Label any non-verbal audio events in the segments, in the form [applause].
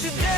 님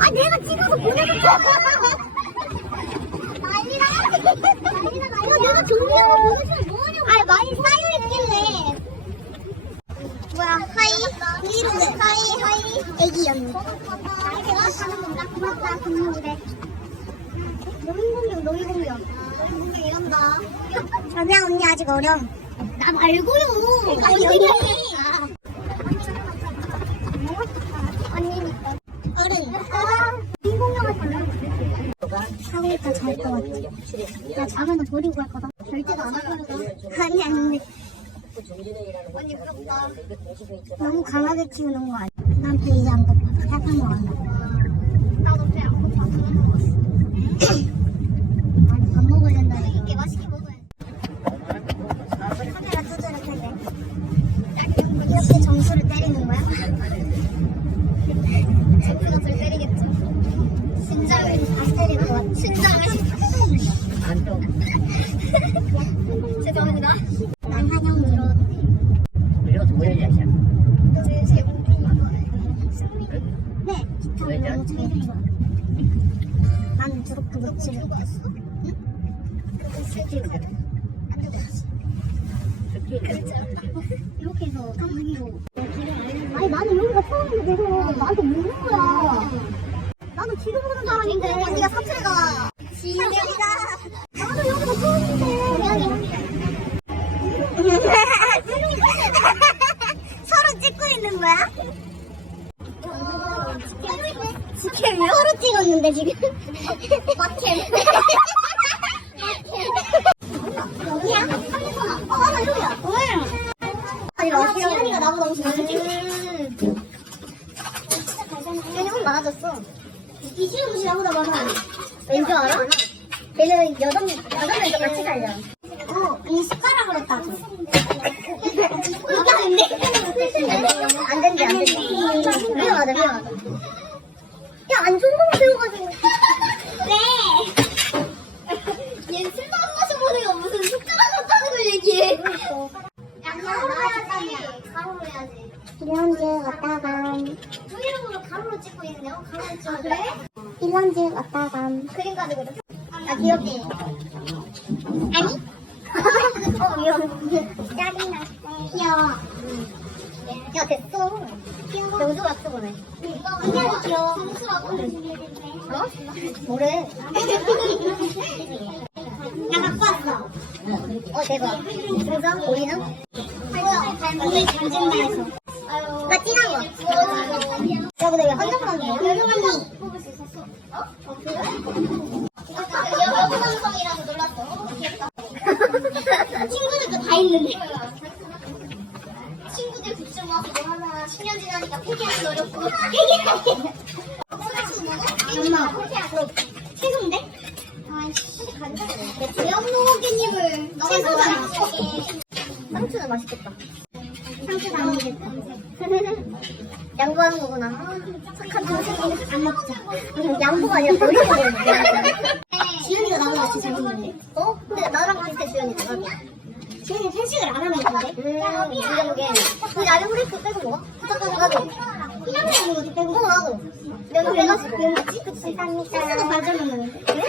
아 내가 찍어서 보내줬어 [laughs] 난리나 난리나. 난리나. 내가 종이하고 보내주면 뭐하냐고 아 많이 쌓여있길래. 뭐야? 하이. 이름 하이 하이. 애기 언니 제가 사는 건가 고맙다 금융부대 농인공룡 농인공룡 농인공룡 이런다. 전양 언니 아직 어렴 나 말고요. 언니 언니니까 어른 농인공룡을 달라고 하고 있다 잘것 같아 야 자면 너 버리고 갈 거다. 절대도 안할 거다 아니 아닌데 언니 부럽다. 너무 강하게 키우는 거 아니야? 난배 이제 안 고파 사탕 먹었나 왜 나는 저렇게 며칠 누구 왔어? 응? 그거 쓰지 안 들고 왔어 그렇지 않다 이렇게 해서 까마귀로 아니 나는 여기가 처음인데 내가 나한테 묻는 거야 나는 지도 모르는 사람인데 언니가 사투리가 찍네 지현이 훨 많아졌어. 이시영 씨 나보다 많아. 왠지 알아? 걔는 여덟 명 여덟 명이서 같이 살려 어, 이 숟가락으로 따줘. 이게 안 돼? 안 된대, 안 된대. 위험하다, 위험하다. 야, 안 좋은 거만 배워가지고. 왜? 얘 술도 안 마셔보니까 무슨 숟가락으로 따는 걸 얘기해. 야, 가로로 해야지. 가로로 해야지. 일런즈 왔다감 찍고 있는데요? 가로로 찍어. 그래? 일런즈 왔다 감 그림 가지고 이렇게. 아, 귀엽지? 아니? [laughs] 어, 위험해. 짜증나. 귀여워. 야, 됐어. 귀여워. 영수 같어, 보네. 이게 귀여워. 점수라고? 어? 뭐래? [laughs] 야, 갖고 왔어. 어, 대박. 그래서 우리는? 뭐야, 닮은 닮은다해서 나 진한 거. 야, 근데 왜 해? 여름언니. 뽑을 수 있었어. 어? 어, 그래? 여러 삼성이라고 놀랐어. 어, 귀엽다. 친구들도 다 있는데. 친구들 굿즈 모아서 뭐 하나 10년 지나니까 폐기하기 어렵고. 폐기하기. 양보가 아니라 버리는 거야. 지은이가 나랑 같이 잘 먹는데. 어? 근데 나랑 비슷해, 지은이가. 지은이 편식을 안 하는 건데? 음, 진짜 그게. 근데 나는 후레이크 빼고 먹어? 잠깐, 나도. 먹는 거지, 빼고. 어, 나도. 면 빼가지고 면겠지? 그치? 감사합니다. 소스도 발전하면 그래?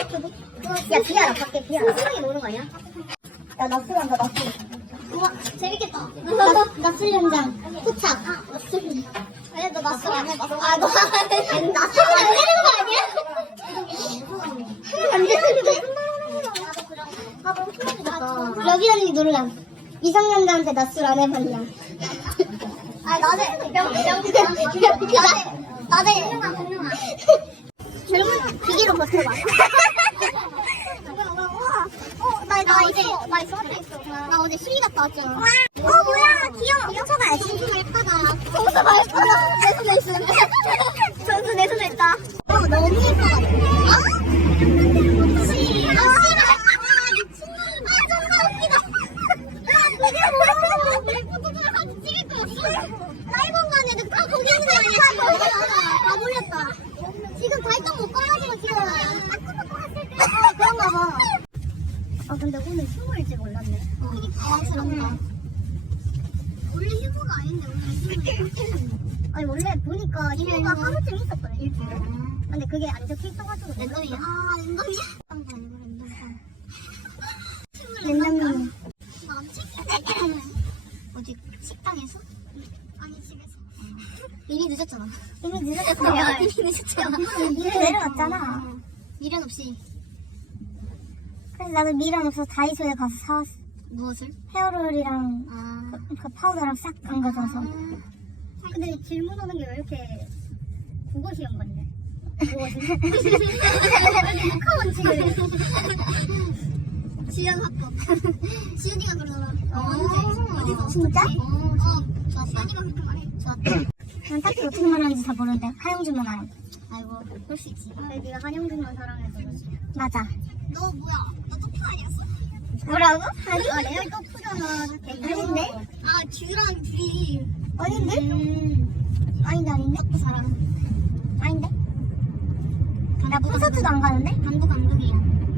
야 비아라 밖에 비아라. 수영이 먹는 거 아니야? 야 나술 한다 나술. 우와 재밌겠다. 나, 나술 현장 포착. 아나 술. 왜너 나술 안 해봤어? 아너 나술 안 되는 거 아니야? 안 되는데? 여기 언니 놀람. 미성년자한테 낮술 안 해봤냐? 아, 낮에. 공룡아, 공룡아. 젊은 기계로 버텨봐. [laughs] 어, 나, 나 이제, 나 있어. 나 어제 시위 갔다 왔잖아. Thank [laughs] you. 보니까 휴무가 하루쯤 있었거든, 일주일에. 근데 그게 안 적혀 있어가지고. 랜덤이야? 아, 랜덤이야? 랜덤이야. 어디 식당에서? 아니 집에서. 이미 늦었잖아. 이미 늦었잖아. 이미 늦었잖아. 이미 내려갔잖아. 미련 없이. 그래서 나도 미련 없어 다이소에 가서 사왔어. 무엇을? 헤어롤이랑 그, 그 파우더랑 싹 안 가져와서. 근데 질문하는 게 왜 이렇게 국어 시험 같네? 무엇을? 카원 지금. 지연 합법. 지연이가 그러더라. 언제? 어디서? 진짜? 어, 어 좋았어. 지연이가 그렇게 말해. 좋았다. 난 딱히 어떻게 말하는지 다 모르는데 하영준만 알아. 아이고, 그럴 수 있지. 아, 네가 한영준만 사랑해서 그렇지. 맞아. 너 뭐야? 너 토프 아니었어? 뭐라고? 아니, 아, 레알 토프잖아. 아닌데? 아, 듀랑 둘이. 아닌데? 음. 아닌데, 아닌데? 토프 사랑. 아닌데? 나 콘서트도 안 가는데? 감독 감독이야.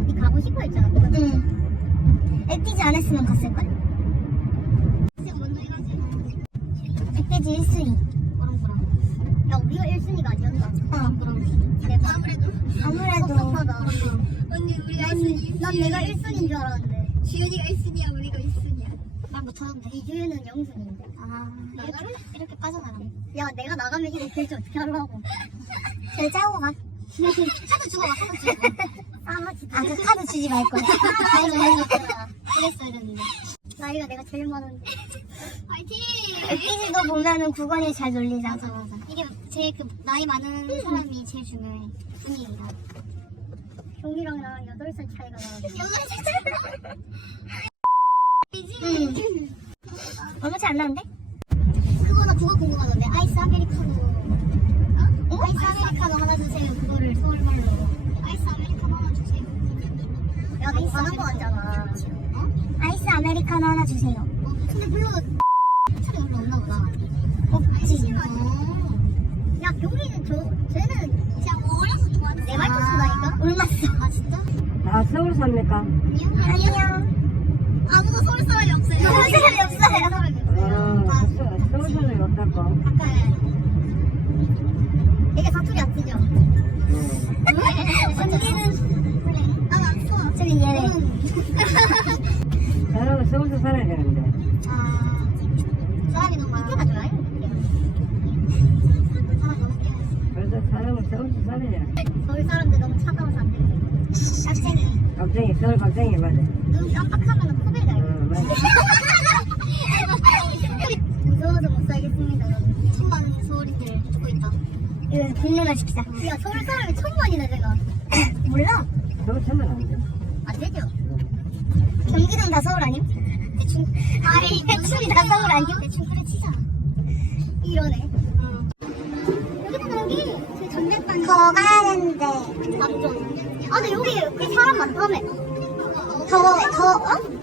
니 가고 싶어 했잖아. 응. 액티지 안 했으면 갔을걸? 액티지 1순위. 그럼. 야, 우리가 1순위가 아니었나? 어. 그럼. 아무래도. 아무래도. 섭섭하다. 언니, 우리가 1순위. 난 내가 1순위인 줄 알았는데. 주연이가 1순위야, 우리가 1순위야. 말 못하는데. 이주연은 0순위인데. 아. 이렇게, 이렇게 빠져나가네. 야, 내가 나가면 이거 결제 어떻게 하려고. 결제하고 가. 카드 주고 가, 카드 주고. 아, 진짜. 아, 그 카드 주지 말 거야. 아이고, 아이고. 그랬어야 됐는데. 나이가 내가 제일 많은데. 파이팅! 액티지도 보면은 구건이 잘 놀리잖아. 맞아, 맞아. 이게 제일 그 나이 많은 사람이 제일 중요해. 분위기가. 형이랑 나랑 8살 차이가 나는데. 8살 차이가 응. 얼마 차이 안 나는데? 그거 나 그거 궁금하던데. 아이스 아메리카노. 어? 아이스 아메리카노 하나 주세요. 그거를 서울말로. 아이스 아메리카노 하나 주세요. 야, 너 가는 거 같잖아. 어? 아이스 아메리카노 하나 주세요. 어, 근데 별로 차이 별로 없나 보다. 없지. 어. 야, 경리는 저, 쟤는 그냥 어려서 좋아하는 내 말투 쓴다니까? 올맞어. 아, 진짜? 아, 서울 삽니까? 안녕. 안녕. 아무도. 서울 사람이 없어요. [laughs] 아, 서- 서울 없다고? 가까이. 이게 사투리 안 쓰죠? 아, 사람들 너무 차가워서 안 돼. 깍쟁이. 갑자기 서울 갑자기 맞아. 눈 깜빡하면 코베 가요. 어, 맞아. 무서워서 못 살겠습니다. 여러분. 천만 듣고 있다. 국문화 시키자. 야 서울 사람이 천만이네 제가. 몰라. 서울 참만 안 돼. 안 되죠. 경기도는 다 서울 아님? 대충. 아니 대충이 다 서울 아님? 대충 그래 치자. 이러네. 여기다 여기. 더 가는데. 맞죠. 아 근데 여기 그 사람 많다며. 더 더 어?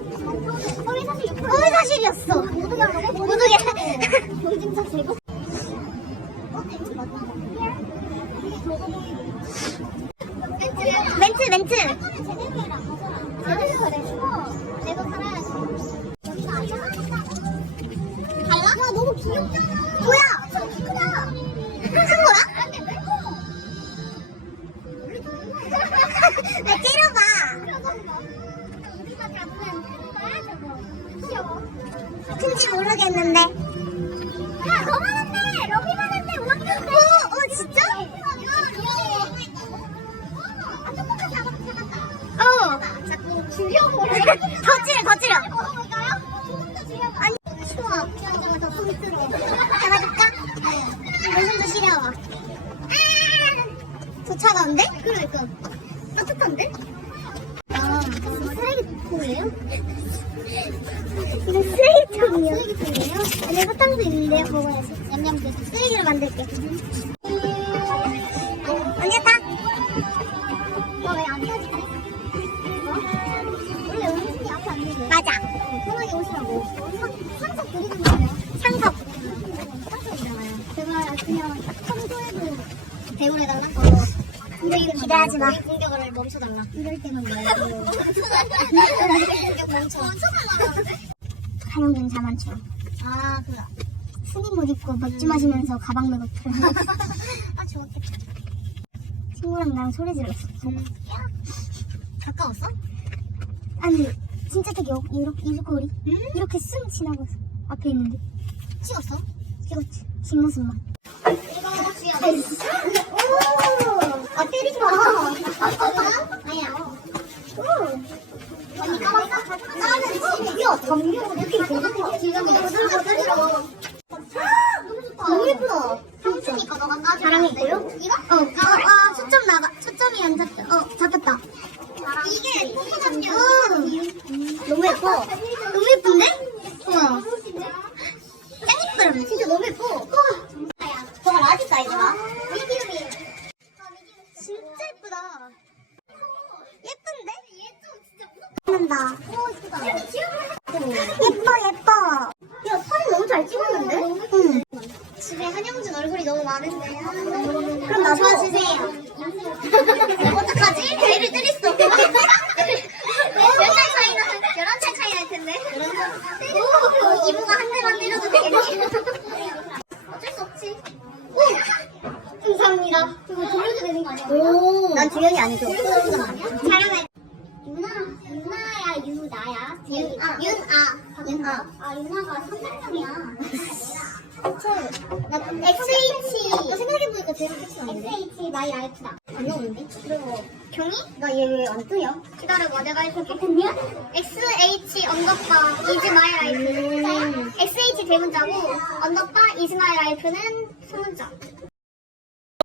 사실 거기 사실이었어. 그래? 모두게. 경진차 제거. 멘트 멘트. 이거 쓰레기통이요. 쓰레기통이에요? 안에 사탕도 있는데요. 먹어야지. 냠냠 쓰레기로 만들게. 타지? 어? 원래 음식이 앞에 안 되지. 맞아. 편하게 오시라고. 상석 드리는 거예요. 상석. 상석이잖아요. 제가 그냥 청소해도 배우해달라? 어. 기대하지 마. 멈춰달라. 이럴 때만 멈춰. 멈춰달라. 한용준 자만추. 아, 그 스님 옷 입고 맥주 마시면서 가방 메고 들어. [laughs] 아, 좋겠다. 친구랑 나랑 소리 질렀어. 가까웠어? 아니, 진짜 되게 여- 이렇게 일거리 이렇게 쓱 지나갔어. 앞에 있는데. 찍었어? 찍었지. 뒷모습만. 이거 주야. 오! 아? 어. 아, 아. 어, 잡혀. 너무 예뻐. 너무 예쁜데? 우와. 짱 예뻐. 진짜 너무 예뻐. 저거 라지 사이즈가? 미디움이. 진짜 예쁘다. 예쁜데? 얘좀 진짜 무섭다. 오, 예쁘다. 예뻐, 예뻐. 야, 사진 너무 잘 찍었는데? 응. 집에 한영준 얼굴이 너무 많은데. 그럼 나도 주세요. 어떡하지? 배를 때릴 수 없구나. 몇살 차이나, 11살 차이 날 텐데. 오, 이모가 한 대만 때려도 되겠니? 어쩔 수 없지. 오! 감사합니다. 이거 돌려도 되는 거 아니야? 오. 난 주연이 아니죠. 유나, 유나야, 유나야? 윤, 아, 윤아. 윤아. 아, 유나가 300명이야. 나 XH. 나 생각해보니까 제일 끝이 나는데. XH 마이 라이프다. 안 나오는데? 그리고 경이? 나얘 왜 안 뜨냐? 기다려봐, 내가 해볼게. 됐냐? XH 언더바 이즈 마이 라이프. XH 대문자고 언더바 이즈 마이 라이프는 소문자.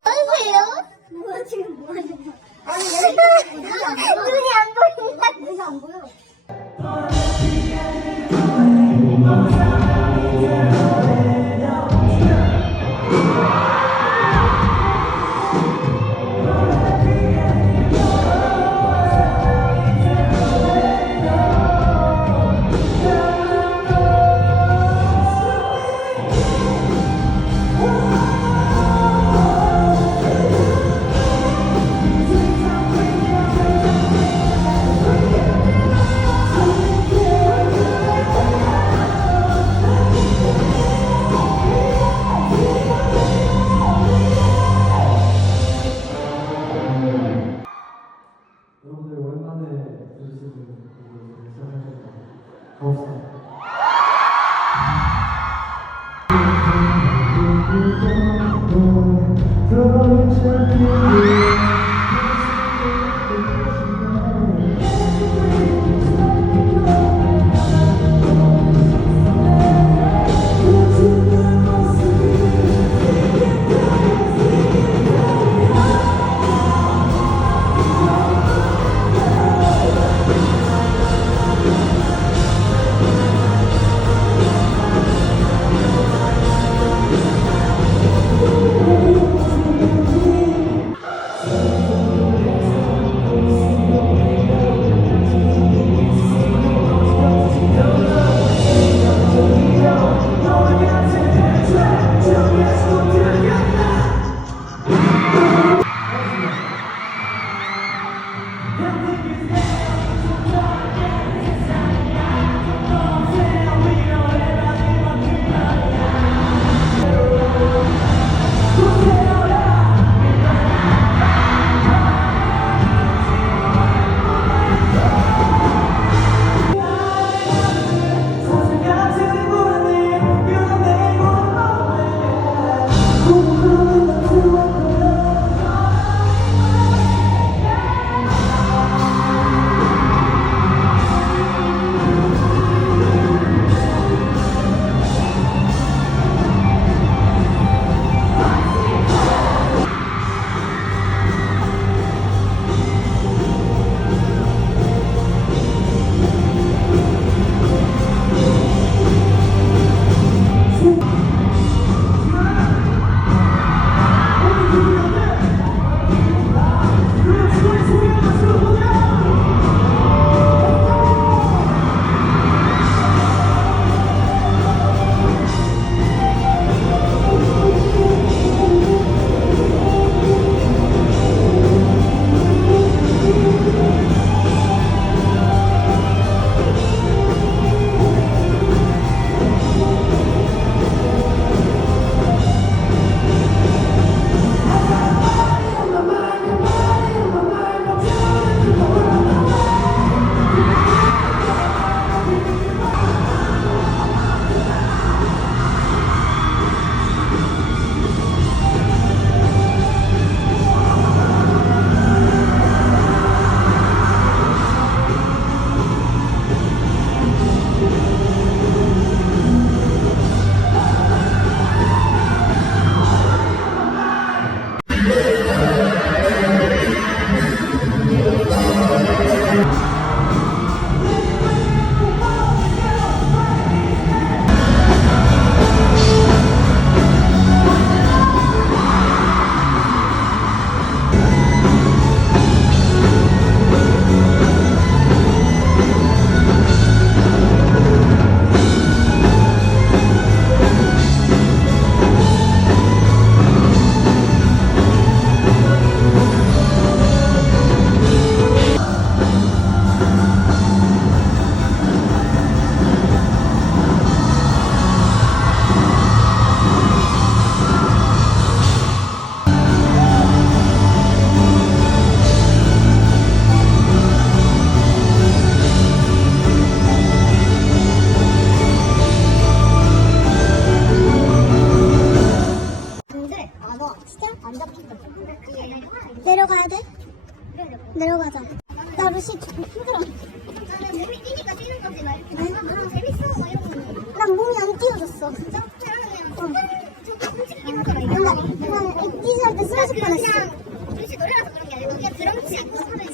안녕하세요. 뭐야 지금 뭐 하는 거야? 아니 눈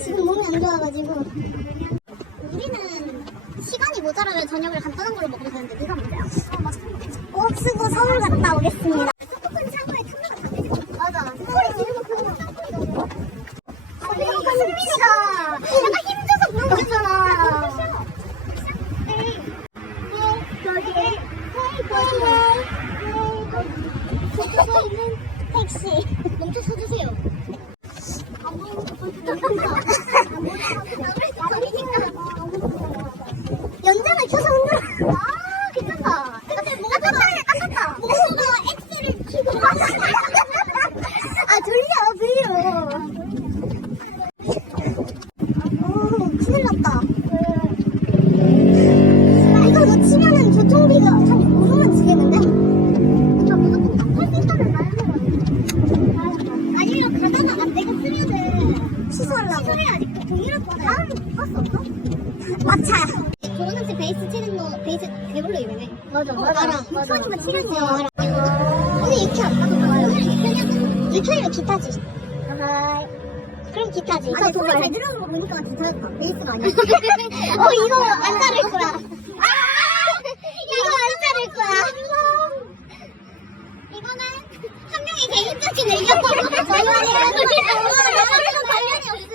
지금 몸이 안 좋아가지고. 우리는 시간이 모자라면 저녁을 간단한 걸로 먹으면 되는데 네가 음, 기타지. 아니 소리 잘 들어오는 거 보니까 기타였다. 베이스가 아니야. [laughs] 어 이거 안 자를 거야. 아! [laughs] [laughs] 이거 안 자를 거야. 이거는 한 명이 개인적인 의견으로 관련이 없어. 관련이 없어.